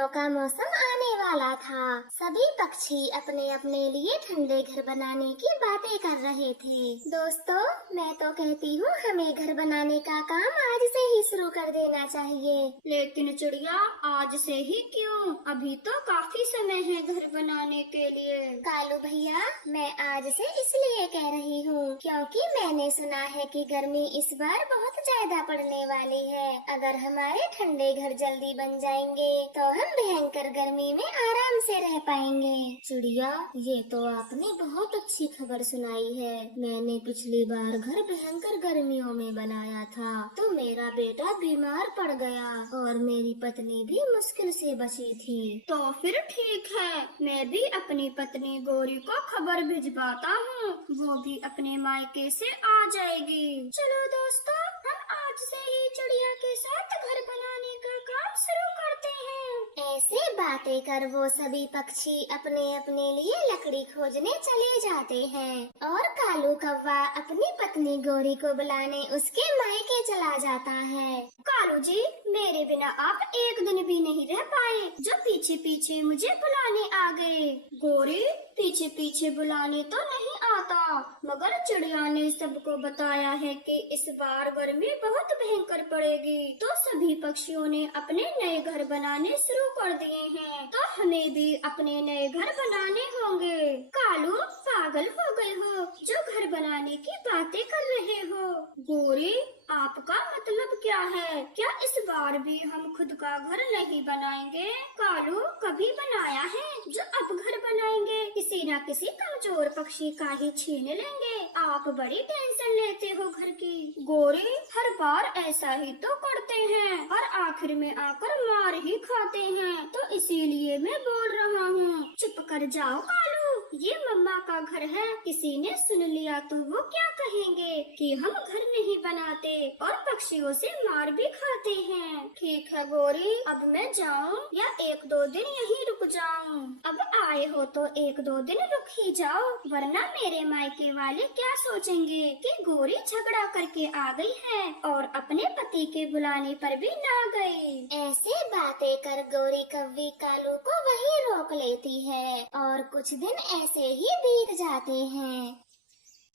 गर्मियों का मौसम आने वाला था। सभी पक्षी अपने अपने लिए ठंडे घर बनाने की बातें कर रहे थे। दोस्तों, मैं तो कहती हूँ हमें घर बनाने का काम आज से ही शुरू कर देना चाहिए। लेकिन चिड़िया, आज से ही क्यों? अभी तो काफी समय है घर बनाने के लिए। कालू भैया, मैं आज से इसलिए कह रही हूँ क्योंकि मैंने सुना है कि गर्मी इस बार बहुत ज्यादा पड़ने वाली है। अगर हमारे ठंडे घर जल्दी बन जाएंगे तो हम भयंकर गर्मी में आराम से रह पाएंगे। चिड़िया, ये तो आपने बहुत अच्छी खबर सुनाई है। मैंने पिछली बार घर भयंकर गर्मियों में बनाया था तो मेरा बेटा बीमार पड़ गया और मेरी पत्नी भी मुश्किल से बची थी। तो फिर ठीक है, मैं भी अपनी पत्नी गौरी को खबर भिजवाता हूँ, वो भी अपने मायके से आ जाएगी। चलो दोस्तों, हम आज से ही चिड़िया के साथ घर बनाने का काम शुरू करते हैं। ऐसे बातें कर वो सभी पक्षी अपने अपने लिए लकड़ी खोजने चले जाते हैं और कालू कौवा अपनी पत्नी गौरी को बुलाने उसके मायके चला जाता है। कालू जी, मेरे बिना आप एक दिन भी नहीं रह पाए, जो पीछे पीछे मुझे बुलाने आ गए। गौरी, पीछे पीछे बुलाने तो नहीं आता, मगर चिड़िया ने सबको बताया है कि इस बार गर्मी बहुत भयंकर पड़ेगी, तो सभी पक्षियों ने अपने नए घर बनाने शुरू कर दिए हैं, तो हमें भी अपने नए घर बनाने होंगे। कालू, पागल हो गए हो जो घर बनाने की बातें कर रहे हो? गौरी, आपका मतलब क्या है? क्या इस बार भी हम खुद का घर नहीं बनाएंगे? कालू, कभी बनाया है जो अब घर बनाएंगे? किसी न किसी कमजोर पक्षी का ही छीन लेंगे। आप बड़ी टेंशन लेते हो घर की। गौरी, हर बार ऐसा ही तो करते हैं और आखिर में आकर मार ही खाते हैं, तो इसीलिए मैं बोल रहा हूँ। चुप कर जाओ कालू, ये मम्मा का घर है, किसी ने सुन लिया तो वो क्या कहेंगे कि हम घर नहीं बनाते और पक्षियों से मार भी खाते हैं। ठीक है गौरी, अब मैं जाऊँ या एक दो दिन यहीं रुक जाऊँ? अब आए हो तो एक दो दिन रुक ही जाओ, वरना मेरे मायके वाले क्या सोचेंगे कि गौरी झगड़ा करके आ गई है और अपने पति के बुलाने पर भी ना गई। ऐसे बातें कर गौरी कव्वी कालू को वहीं रोक लेती है और कुछ दिन ऐसे ही बीत जाते हैं।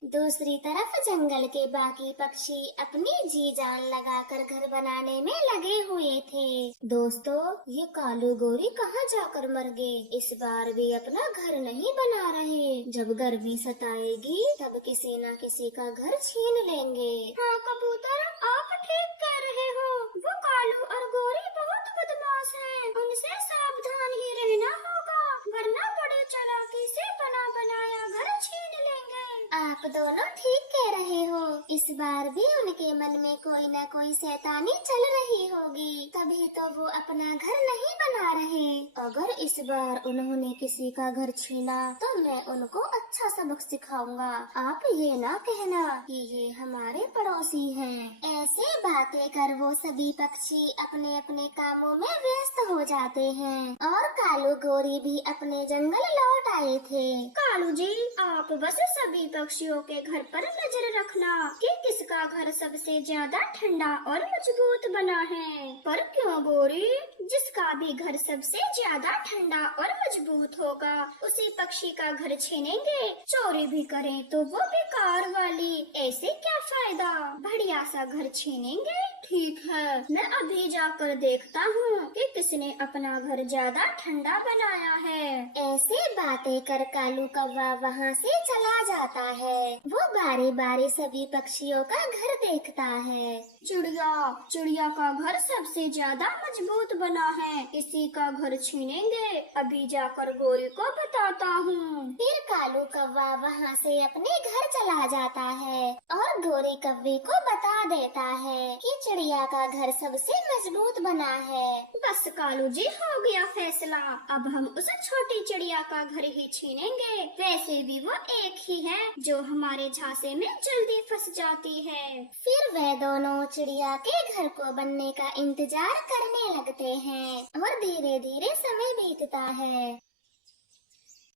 दूसरी तरफ जंगल के बाकी पक्षी अपनी जी जान लगाकर घर बनाने में लगे हुए थे। दोस्तों, ये कालू गौरी कहाँ जाकर मर गए? इस बार भी अपना घर नहीं बना रहे। जब गर्मी सताएगी तब किसी न किसी का घर छीन लेंगे। हाँ कबूतर, आप ठीक कह रहे हो। वो कालू और गौरी बहुत बदमाश हैं, उनसे सावधान ही रहना होगा, वरना बड़े चालाकी से बना बनाया घर छीन लेंगे। आप दोनों ठीक कह रहे हो। इस बार भी उनके मन में कोई न कोई शैतानी चल रही होगी, तभी तो वो अपना घर नहीं बना रहे। अगर इस बार उन्होंने किसी का घर छीना तो मैं उनको अच्छा सबक सिखाऊंगा। आप ये ना कहना कि ये हमारे पड़ोसी हैं। ऐसे बातें कर वो सभी पक्षी अपने अपने कामों में व्यस्त हो जाते हैं और कालू गौरी भी अपने जंगल लौट आए थे। कालू जी, आप बस सभी पक्षियों के घर पर नजर रखना कि किसका घर सबसे ज्यादा ठंडा और मजबूत बना है। पर क्यों गौरी? जिसका भी घर सबसे ज्यादा ठंडा और मजबूत होगा उसी पक्षी का घर छीनेंगे। चोरी भी करें तो वो बेकार वाली, ऐसे क्या फायदा? बढ़िया सा घर छीनेंगे। ठीक है, मैं अभी जाकर देखता हूँ कि किसने अपना घर ज्यादा ठंडा बनाया है। ऐसे बातें कर कालू कौवा वहाँ से चला जाता है। वो बारी बारी सभी पक्षियों का घर देखता है। चिड़िया का घर सबसे ज्यादा मजबूत बना है, इसी का घर छीनेंगे। अभी जाकर गौरी को बताता हूँ। फिर कालू कौवा वहाँ से अपने घर चला जाता है और गौरी कव्वी को बता देता है कि चिड़िया का घर सबसे मजबूत बना है। बस कालू जी, हो गया फैसला। अब हम उस छोटी चिड़िया का घर ही छीनेंगे। वैसे भी वो एक ही है जो हमारे झांसे में जल्दी फंस जाती है। फिर वे दोनों चिड़िया के घर को बनने का इंतजार करने लगते हैं और धीरे धीरे समय बीतता है।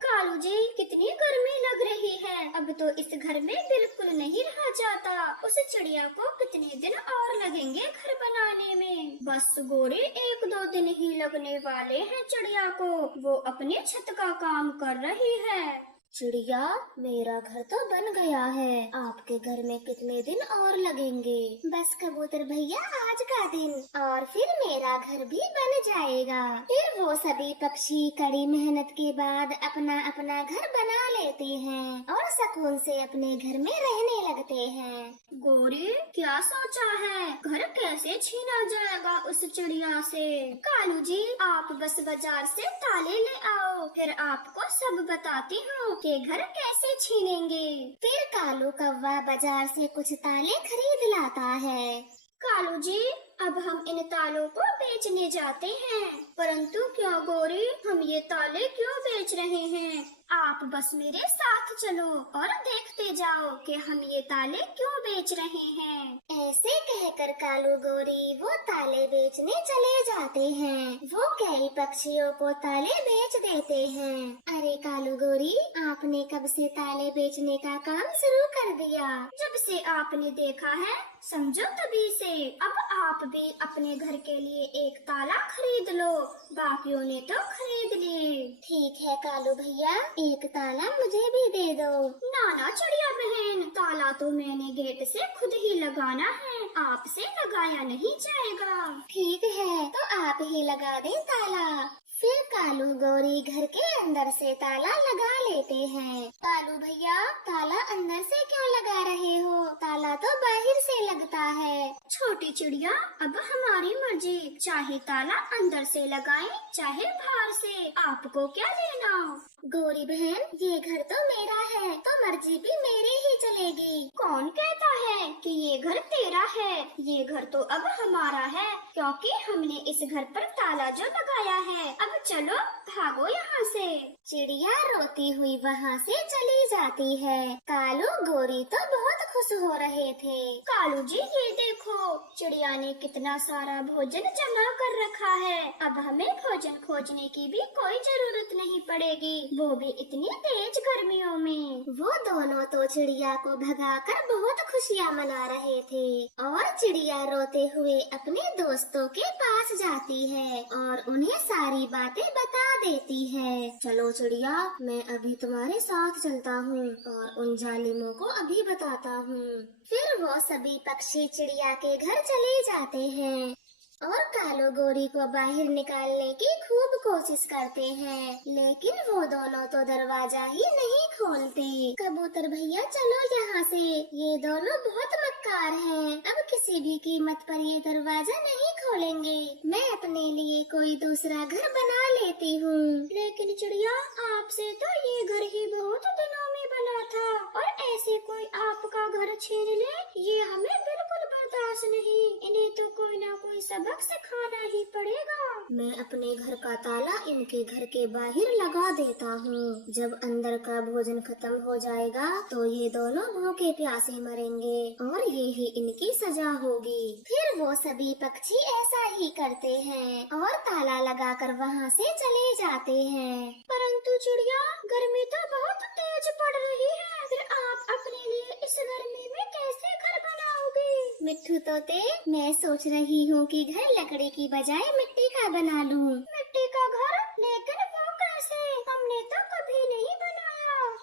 कालू जी, कितनी गर्मी लग रही है। अब तो इस घर में बिल्कुल नहीं रहा जाता। उस चिड़िया को कितने दिन और लगेंगे घर बनाने में। बस गोरी, 1-2 दिन ही लगने वाले हैं चिड़िया को। वो अपनी छत का काम कर रही है। चिड़िया, मेरा घर तो बन गया है, आपके घर में कितने दिन और लगेंगे? बस कबूतर भैया, आज का दिन और फिर मेरा घर भी बन जाएगा। फिर वो सभी पक्षी कड़ी मेहनत के बाद अपना अपना घर बना लेते हैं और सुकून से अपने घर में रहने लगते हैं। गोरी, क्या सोचा है? घर कैसे छीना जाएगा उस चिड़िया से? कालू जी, आप बस बाजार से ताले ले आओ, फिर आपको सब बताती हूँ कि घर कैसे छीनेंगे। फिर कालू कौवा बाजार से कुछ ताले खरीद लाता है। कालू जी, अब हम इन तालों को बेचने जाते हैं। परंतु क्या गोरी, हम ये ताले क्यों बेच रहे हैं? आप बस मेरे साथ चलो और देखते जाओ कि हम ये ताले क्यों बेच रहे हैं। ऐसे कहकर कालू गोरी वो ताले बेचने चले जाते हैं। वो कई पक्षियों को ताले बेच देते हैं। अरे कालू गोरी, आपने कब से ताले बेचने का काम शुरू कर दिया? जब से आपने देखा है, समझो तभी से। अब आप भी अपने घर के लिए एक ताला खरीद लो, बाकियों ने तो खरीद लिए। ठीक है कालू भैया, एक ताला मुझे भी दे दो। नाना चिड़िया बहन, ताला तो मैंने गेट से खुद ही लगाना है, आपसे लगाया नहीं जाएगा। ठीक है, तो आप ही लगा दें ताला। फिर कालू गौरी घर के अंदर से ताला लगा लेते हैं। कालू भैया, ताला अंदर से क्यों लगा रहे हो? ताला तो बाहर से लगता है। छोटी चिड़िया, अब हमारी मर्जी, चाहे ताला अंदर से लगाएं, चाहे बाहर से, आपको क्या लेना? गौरी बहन, ये घर तो मेरा है, तो मर्जी भी मेरी ही चलेगी। कौन कहता है कि ये घर तेरा है? ये घर तो अब हमारा है, क्योंकि हमने इस घर पर ताला जो लगाया है। अब चलो, भागो यहाँ से। चिड़िया रोती हुई वहाँ से चली जाती है। कालू गौरी तो बहुत खुश हो रहे थे। कालू जी, ये देखो, चिड़िया ने कितना सारा भोजन जमा कर रखा है। अब हमें भोजन खोजने की भी कोई जरूरत नहीं पड़ेगी, वो भी इतनी तेज गर्मियों में। वो दोनों तो चिड़िया को भगाकर बहुत खुशियाँ मना रहे थे और चिड़िया रोते हुए अपने दोस्तों के पास जाती है और उन्हें सारी बातें बता देती है। चलो चिड़िया, मैं अभी तुम्हारे साथ चलता हूँ और उन जालिमों को अभी बताता हूँ। फिर वो सभी पक्षी चिड़िया के घर चले जाते हैं और कालो गोरी को बाहर निकालने की खूब कोशिश करते हैं, लेकिन वो दोनों तो दरवाजा ही नहीं खोलते। कबूतर भैया, चलो यहाँ से, ये दोनों बहुत मक्कार हैं। अब किसी भी कीमत पर ये दरवाजा नहीं खोलेंगे। मैं अपने लिए कोई दूसरा घर बना लेती हूँ। लेकिन चिड़िया, आपसे तो ये घर ही बहुत दिनों में बना था, और ऐसे कोई आपका घर छीन ले, ये हमें बिल्कुल बर्दाश्त नहीं। इन्हें तो कोई ना कोई सबक सिखाना ही पड़ेगा। मैं अपने घर का ताला इनके घर के बाहर लगा देता हूँ। जब अंदर का भोजन खत्म हो जाएगा तो ये दोनों भूखे प्यासे मरेंगे और ये ही इनकी सजा होगी। फिर वो सभी पक्षी ऐसा ही करते हैं और ताला लगाकर वहाँ से चले जाते हैं। परंतु चिड़िया, गर्मी तो बहुत तेज पड़ रही है, फिर आप अपने लिए इस गर्मी में कैसे घर बनाओगे? मिट्ठू तोते, मैं सोच रही हूँ कि घर लकड़ी की बजाय मिट्टी का बना लूँ। मिट्टी का घर? लेकिन वो कैसे? हमने तो कभी नहीं बनाया।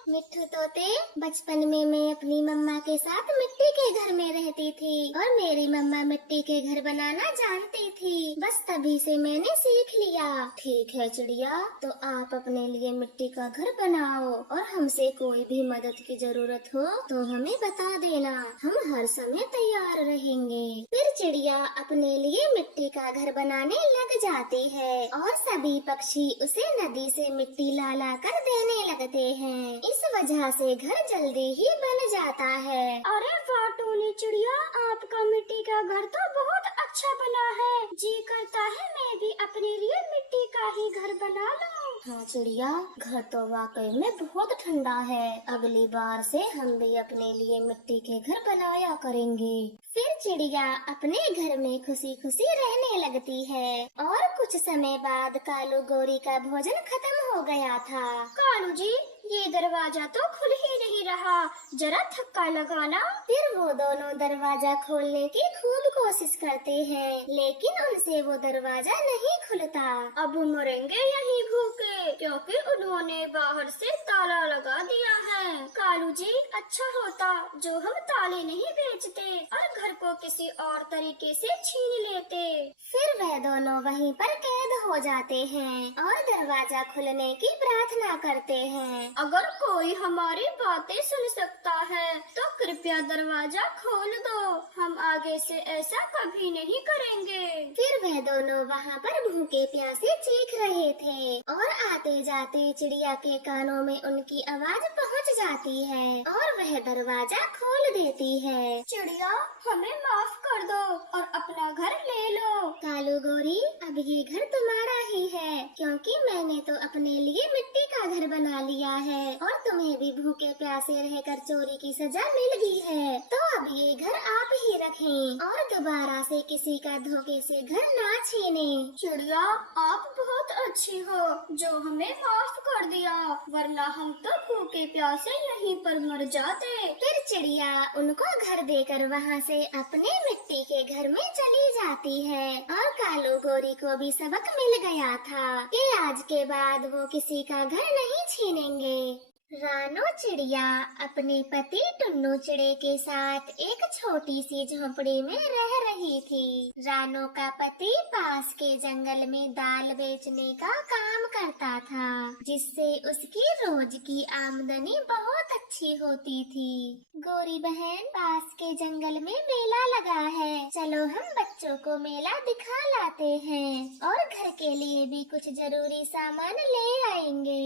मिट्ठू तोते, बचपन में मैं अपनी मम्मा के साथ मिट्टी के घर में रहती थी और मेरी मम्मा मिट्टी के घर बनाना जानती थी। बस तभी से मैंने सीख लिया। ठीक है चिड़िया, तो आप अपने लिए मिट्टी का घर बनाओ और हमसे कोई भी मदद की जरूरत हो तो हमें बता देना, हम हर समय तैयार रहेंगे। फिर चिड़िया अपने लिए मिट्टी का घर बनाने लग जाती है और सभी पक्षी उसे नदी से मिट्टी ला ला कर देने लगते हैं। इस वजह से घर जल्दी ही बन जाता है। अरे वाह टोनी चिड़िया, आपका मिट्टी का घर तो बहुत अच्छा बना है। जी करता है मैं भी अपने लिए मिट्टी का ही घर बना लूं। हाँ चिड़िया, घर तो वाकई में बहुत ठंडा है। अगली बार से हम भी अपने लिए मिट्टी के घर बनाया करेंगे। फिर चिड़िया अपने घर में खुशी खुशी रहने लगती है। और कुछ समय बाद कालू गोरी का भोजन खत्म हो गया था। कालू जी, ये दरवाजा तो खुल ही नहीं रहा, जरा धक्का लगाना। फिर वो दोनों दरवाजा खोलने की खूब कोशिश करते हैं, लेकिन उनसे वो दरवाजा नहीं खुलता। अब मरेंगे यहीं भूखे, क्योंकि उन्होंने बाहर से ताला लगा दिया है। कालू जी, अच्छा होता जो हम ताले नहीं बेचते और घर को किसी और तरीके से छीन लेते। फिर वह दोनों वहीं पर कैद हो जाते हैं और दरवाजा खुलने की प्रार्थना करते हैं। अगर कोई हमारी बातें सुन सकता है तो कृपया दरवाजा खोल दो, हम आगे से ऐसा कभी नहीं करेंगे। फिर वह दोनों वहाँ पर भूखे प्यासे चीख रहे थे और आते जाते चिड़िया के कानों में उनकी आवाज पहुँच जाती है और वह दरवाजा खोल देती है। चिड़िया, हमें माफ कर दो और अपना घर ले लो। कालू गोरी, अब ये घर तुम्हारा ही है, क्योंकि मैंने तो अपने लिए मिट्टी का घर बना लिया है और तुम्हें भी भूखे प्यासे रहकर चोरी की सजा मिल गई है। तो अब ये घर आप ही रखें और दोबारा से किसी का धोखे से घर ना छीने। चिड़िया, आप बहुत अच्छी हो जो हमें माफ कर दिया, वरना हम तो भूखे प्यासे यहीं पर मर जाते। फिर चिड़िया उनको घर देकर वहाँ से अपने मिट्टी के घर में चली जाती है और कालू गोरी को भी सबक मिल गया था कि आज के बाद वो किसी का घर नहीं छीनेंगे। रानो चिड़िया अपने पति टुन्नू चिड़े के साथ एक छोटी सी झोपड़ी में रह रही थी। रानो का पति पास के जंगल में दाल बेचने का काम करता था, जिससे उसकी रोज की आमदनी बहुत अच्छी होती थी। गोरी बहन, पास के जंगल में मेला लगा है, चलो हम बच्चों को मेला दिखा लाते हैं और घर के लिए भी कुछ जरूरी सामान ले आएंगे।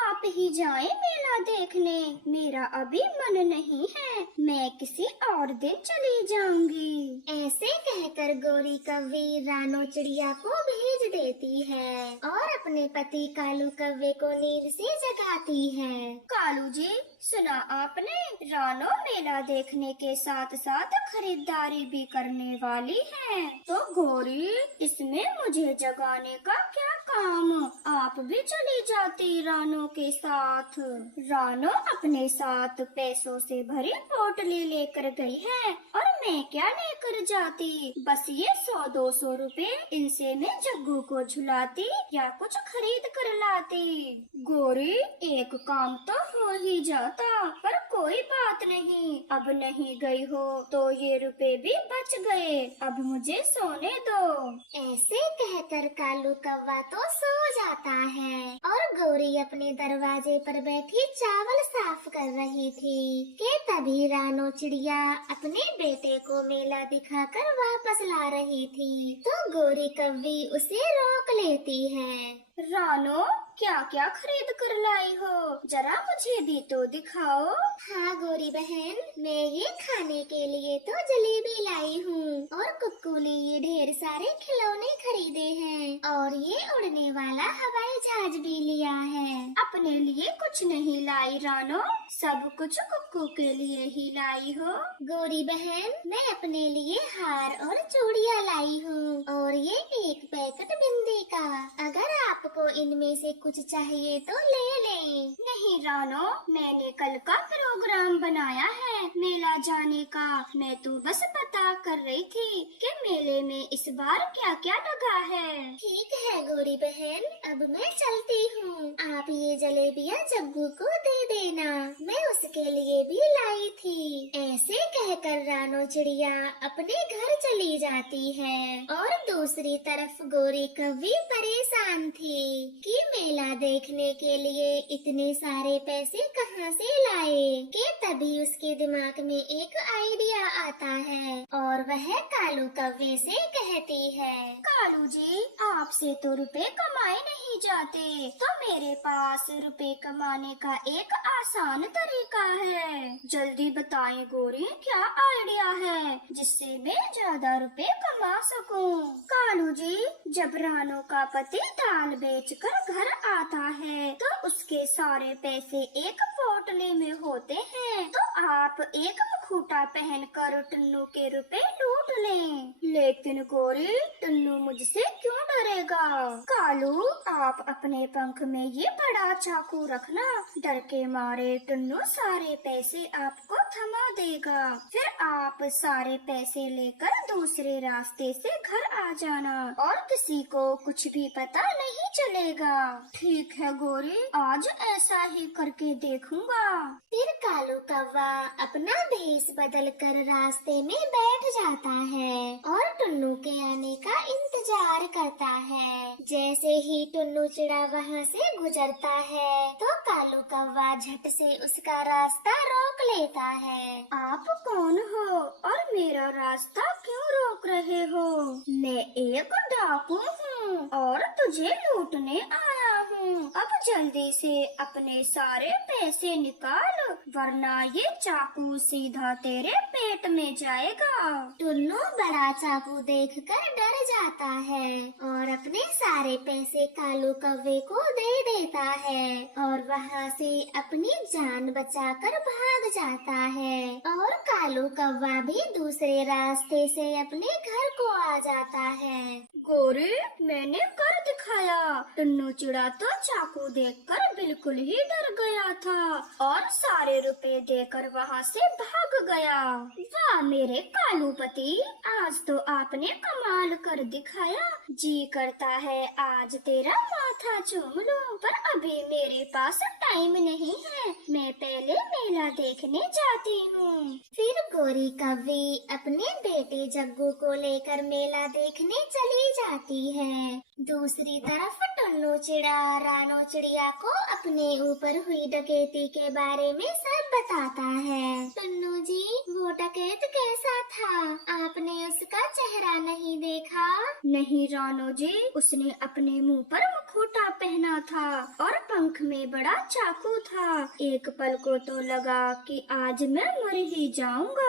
आप ही जाए मेला देखने, मेरा अभी मन नहीं है, मैं किसी और दिन चली जाऊंगी। ऐसे कहकर गोरी कौवी रानो चिड़िया को भेज देती है और अपने पति कालू कौवे को नींद से जगाती है। कालू जी, सुना आपने, रानो मेला देखने के साथ साथ खरीदारी भी करने वाली है। तो गोरी, इसमें मुझे जगाने का क्या काम, आप भी चली जाती रानो के साथ। रानो अपने साथ पैसों से भरी पोटली लेकर गई है और मैं क्या लेकर जाती, बस ये 100-200 रुपए, इनसे मैं जग्गू को झुलाती या कुछ खरीद कर लाती। गोरी, एक काम तो हो ही जाता, पर कोई बात नहीं, अब नहीं गई हो तो ये रुपए भी बच गए, अब मुझे सोने दो। ऐसे कहकर कालू कौवा तो सो जाता है और गोरी अपने दरवाजे पर बैठी चावल साफ कर रही थी कि तभी रानो चिड़िया अपने बेटे को मेला दिखाकर वापस ला रही थी। तो गोरी कौवी उसे रोक लेती है। रानो, क्या क्या खरीद कर लाई हो, जरा मुझे भी तो दिखाओ। हाँ गोरी बहन, मैं ये खाने के लिए तो जलेबी लाई हूँ और कुक्कू ने ये ढेर सारे खिलौने खरीदे हैं और ये उड़ने वाला हवाई जहाज भी लिया है। अपने लिए कुछ नहीं लाई रानो, सब कुछ कुक्कू के लिए ही लाई हो। गोरी बहन, मैं अपने लिए हार और चूड़ियाँ लाई हूँ और ये एक पैकेट बिंदी का, अगर आपको इनमें से कुछ चाहिए तो ले लें। नहीं रानो, मैंने कल का प्रोग्राम बनाया है मेला जाने का, मैं तो बस पता कर रही थी कि मेले में इस बार क्या क्या लगा है। ठीक है गोरी बहन, अब मैं चलती हूँ, आप ये जलेबियाँ जग्गू को दे देना, मैं उसके लिए भी लाई थी। ऐसे कहकर रानो चिड़िया अपने घर चली जाती है और दूसरी तरफ गोरी कौवी परेशान थी कि मेला देखने के लिए इतने सारे पैसे कहाँ से लाए कि तभी उसके दिमाग में एक आइडिया आता है और वह कालू कौवे से कहती है, कालू जी, आपसे तो रुपए कमाए नहीं जाते तो मेरे पास रुपए कमाने का एक आसान तरीका है। जल्दी बताएं गोरी, क्या आइडिया है जिससे मैं ज्यादा रुपए कमा सकूं? कालू जी, जब रानू का पति दाल बेचकर घर आता है तो उसके सारे पैसे एक पोटली में होते हैं, तो आप एक मुखौटा पहनकर टुन्नू के रुपए लूट लें। लेकिन गोरी, टुन्नू मुझसे क्यों डरेगा? कालू, आप अपने पंख में ये बड़ा चाकू रखना, डर के मारे टुन्नू सारे पैसे आपको थमा देगा। फिर आप सारे पैसे लेकर दूसरे रास्ते से घर आ जाना और किसी को कुछ भी पता नहीं चलेगा। ठीक है गोरी, आज ऐसा ही करके देखूंगा। फिर कालू कौवा अपना भेष बदलकर रास्ते में बैठ जाता है और टुन्नू के आने का इंतजार करता है। जैसे ही टुन्नू चिड़ा वहाँ से गुजरता है तो कालू कौवा झट से उसका रास्ता रोक लेता है। आप कौन हो और मेरा रास्ता क्यों रोक रहे हो? मैं एक डाकू हूँ और तुझे लूटने आया हूँ। अब जल्दी से अपने सारे पैसे निकाल, वरना ये चाकू सीधा तेरे पेट में जाएगा। टुन्नू बड़ा चाकू देखकर डर जाता है और अपने सारे पैसे कालू कौवे को दे देता है और वहाँ से अपनी जान बचाकर भाग जाता है और कालू कौवा भी दूसरे रास्ते से अपने घर को आ जाता है। गोरी, मैंने कर दिखाया। टुन्नू चिड़ा तो चाकू देखकर बिल्कुल ही डर गया था और सारे रुपए देकर वहाँ से भाग गया। वाह मेरे कालूपति, आज तो आपने कमाल कर दिखाया। जी करता है आज तेरा माथा चूम लूं, पर अभी मेरे पास टाइम नहीं है। मैं पहले मेला देखने जाती हूँ। फिर गोरी कौवी अपने बेटे जग्गू को लेकर मेला देखने चली जाती है। दूसरी तरफ टुन्नू चिड़ा रानो चिड़िया को अपने ऊपर हुई डकैती के बारे में सब बताता है। टुन्नू जी, वो डकैत कैसा था? आपने उसका चेहरा नहीं देखा? नहीं रानो जी, उसने अपने मुंह पर मुखौटा पहना था और पंख में बड़ा चाकू था। एक पल को तो लगा कि आज मैं मर ही जाऊंगा।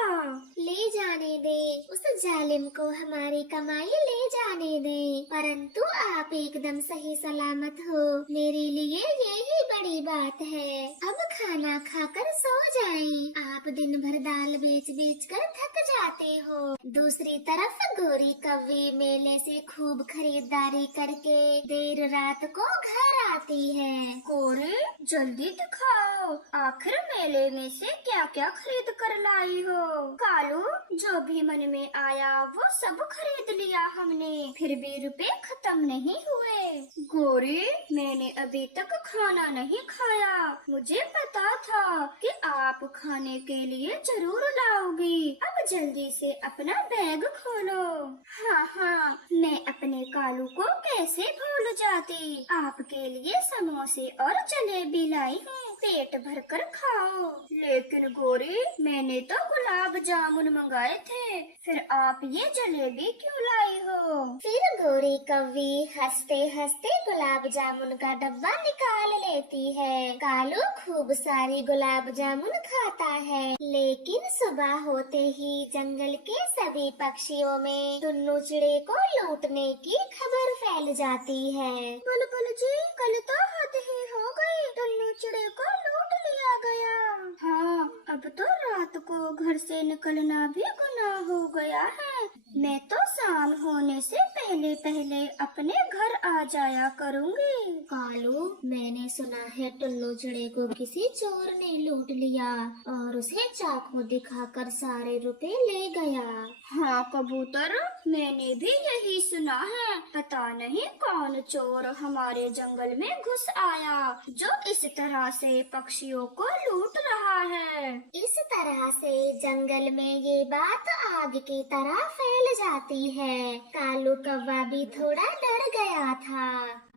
ले जाने दे, उस जालिम को हमारी कमाई ले जाने दे, परंतु आप एकदम सही सलामत हो, मेरे लिए यही बड़ी बात है। अब खाना खाकर सो जाएं। आप दिन भर दाल बेच बेच कर थक जाते हो। दूसरी तरफ गोरी कौवी मेले से खूब खरीदारी करके देर रात को घर आती है। गोरी, जल्दी दिखाओ, आखिर मेले में से क्या क्या खरीद कर लाई हो? कालू, जो भी मन में आया वो सब खरीद लिया हमने, फिर भी रुपए खत्म नहीं हुए। गोरी, मैंने अभी तक खाना नहीं खाया। मुझे पता था कि आप खाने के लिए जरूर लाओगी। अब जल्दी से अपना बैग खोलो। हाँ हाँ, मैं अपने कालू को कैसे भूल जाती। आपके लिए समोसे और जलेबी लाई हूँ, पेट भर कर खाओ। लेकिन गोरी, मैंने तो गुलाब जामुन मंगाए थे, फिर आप ये जलेबी क्यों लाई हो? फिर गोरी कौवी हंसते हंसते गुलाब जामुन का डब्बा निकाल लेती है। कालू खूब सारी गुलाब जामुन खाता है, लेकिन सुबह होते ही जंगल के सभी पक्षियों में टुन्नू चिड़े को लूटने की खबर फैल जाती है। बुलबुल जी, कल तो हद ही हो गई, टुन्नू चिड़े को लूट लिया गया। हाँ, अब तो रात को घर से निकलना भी गुनाह हो गया है। मैं तो शाम होने से पहले पहले अपने घर आ जाया करूँगी। कालू, मैंने सुना है टुन्नू चिड़े को किसी चोर ने लूट लिया और उसे चाकू दिखाकर सारे रुपए ले गया। हाँ कबूतर, मैंने भी यही सुना है। पता नहीं कौन चोर हमारे जंगल में घुस आया जो इस तरह से पक्षियों को लूट रहा है। इस तरह से जंगल में ये बात आग की तरह फैल जाती है। कालू कौवा भी थोड़ा डर गया था।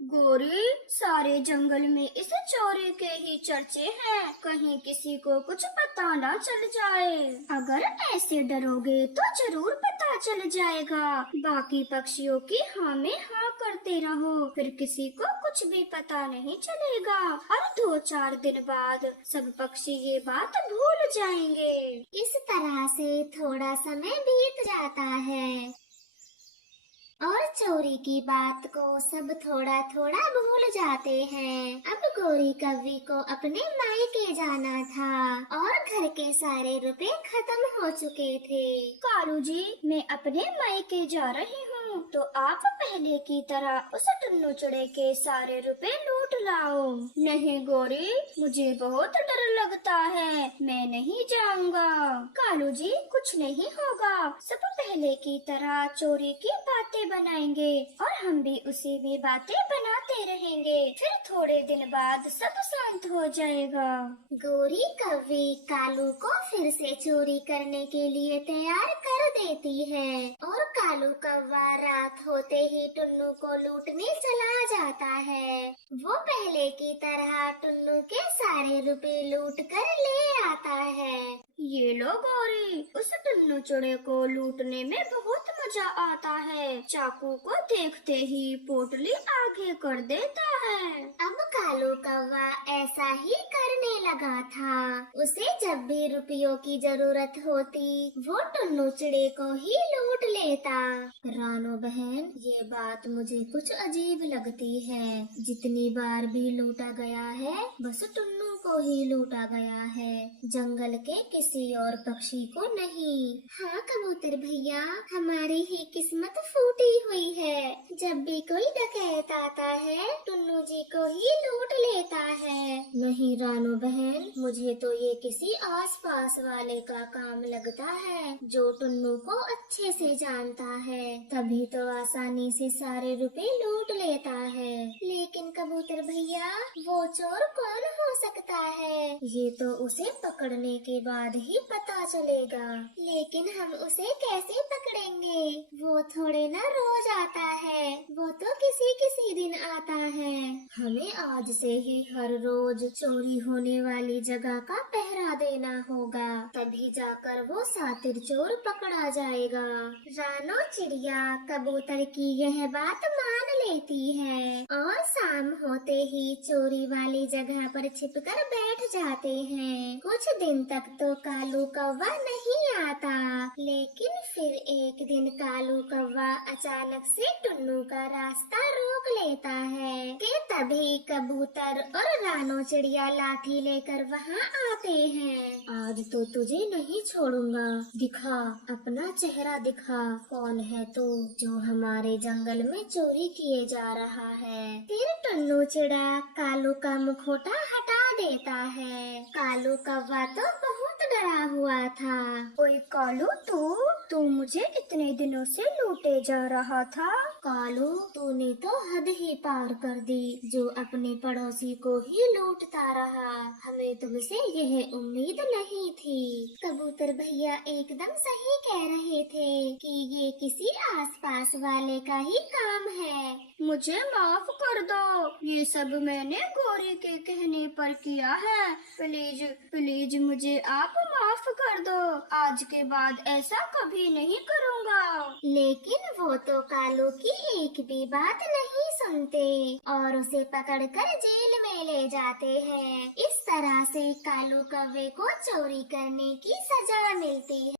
गोरी, सारे जंगल में इस चोरी के ही चर्चे हैं, कहीं किसी को कुछ पता ना चल जाए। अगर ऐसे डरोगे तो जरूर पता चल जाएगा। बाकी पक्षियों की हाँ में हाँ करते रहो, फिर किसी को कुछ कुछ भी पता नहीं चलेगा और 2-4 दिन बाद सब पक्षी ये बात भूल जाएंगे। इस तरह से थोड़ा समय बीत जाता है और चोरी की बात को सब थोड़ा थोड़ा भूल जाते हैं। अब गौरी कव्वी को अपने मायके जाना था और घर के सारे रुपए खत्म हो चुके थे। कालू जी, मैं अपने मायके जा रही हूँ, तो आप पहले की तरह उस टुन्नू चिड़े के सारे रुपए लूट लाओ। नहीं गौरी, मुझे बहुत डर लगता है, मैं नहीं जाऊँगा। कालू जी, कुछ नहीं होगा, सब पहले की तरह चोरी की बातें बनाएंगे और हम भी उसी में बातें बनाते रहेंगे। फिर थोड़े दिन बाद सब शांत हो जाएगा। गौरी कव्वी कालू को फिर से चोरी करने के लिए तैयार कर देती है और कालू कौवा रात होते ही टुन्नू को लूटने चला जाता है। वो पहले की तरह टुन्नू के सारे रुपए लूट कर ले आता है। ये लो गौरी, उस टुन्नू चिड़े को लूटने में बहुत मजा आता है। चाकू को देखते ही पोटली आगे कर देता है। अब कालू कौवा ऐसा ही करने लगा था। उसे जब भी रुपयों की जरूरत होती वो टुन्नू चिड़े को ही लूट लेता। रानो बहन, ये बात मुझे कुछ अजीब लगती है। जितनी बार भी लूटा गया है बस टुन्नू को ही लूटा गया है, जंगल के किसी और पक्षी को नहीं। हाँ कबूतर भैया, हमारी ही किस्मत फूटी हुई है। जब भी कोई डकैत आता है टुन्नू जी को ही लूट लेता है। नहीं रानो बहन, मुझे तो ये किसी आसपास वाले का काम लगता है जो टुन्नू को अच्छे से जानता है, तभी तो आसानी से सारे रुपए लूट लेता है। लेकिन कबूतर भैया, वो चोर कौन हो सकता है? ये तो उसे पकड़ने के बाद ही पता चलेगा। लेकिन हम उसे कैसे पकड़ेंगे? वो थोड़े ना रोज आता है, वो तो किसी किसी दिन आता है। हमें आज से ही हर रोज चोरी होने वाली जगह का पहरा देना होगा, तभी जाकर वो सातिर चोर पकड़ा जाएगा। रानो चिड़िया कबूतर की यह बात मान लेती है और शाम होते ही चोरी वाली जगह पर छिपकर बैठ जाते हैं। कुछ दिन तक तो कालू कौवा नहीं आता, लेकिन फिर एक दिन कालू कौवा अचानक से टुन्नू का रास्ता रोक लेता है कि तभी कबूतर और रानो चिड़िया लाठी लेकर वहाँ आते हैं। आज तो तुझे नहीं छोड़ूंगा, दिखा अपना चेहरा दिखा, कौन है तू जो हमारे जंगल में चोरी किए जा रहा है। फिर टुन्नू चिड़ा कालू का मुखौटा हटा देता है। कालू कौवा तो बहुत डरा हुआ था। ओए कालू, तू मुझे इतने दिनों से लूटे जा रहा था। कालू, तूने तो हद ही पार कर दी, जो अपने पड़ोसी को ही लूटता रहा। हमें तुमसे यह उम्मीद नहीं थी। कबूतर भैया एकदम सही कह रहे थे कि ये किसी आसपास वाले का ही काम है। मुझे माफ कर दो, ये सब मैंने गौरी के कहने पर किया है। प्लीज प्लीज मुझे आप माफ कर दो, आज के बाद ऐसा कभी नहीं करूँगा। लेकिन वो तो कालू की एक भी बात नहीं सुनते और उसे पकड़कर जेल में ले जाते हैं। इस तरह से कालू कौवे को चोरी करने की सजा मिलती है।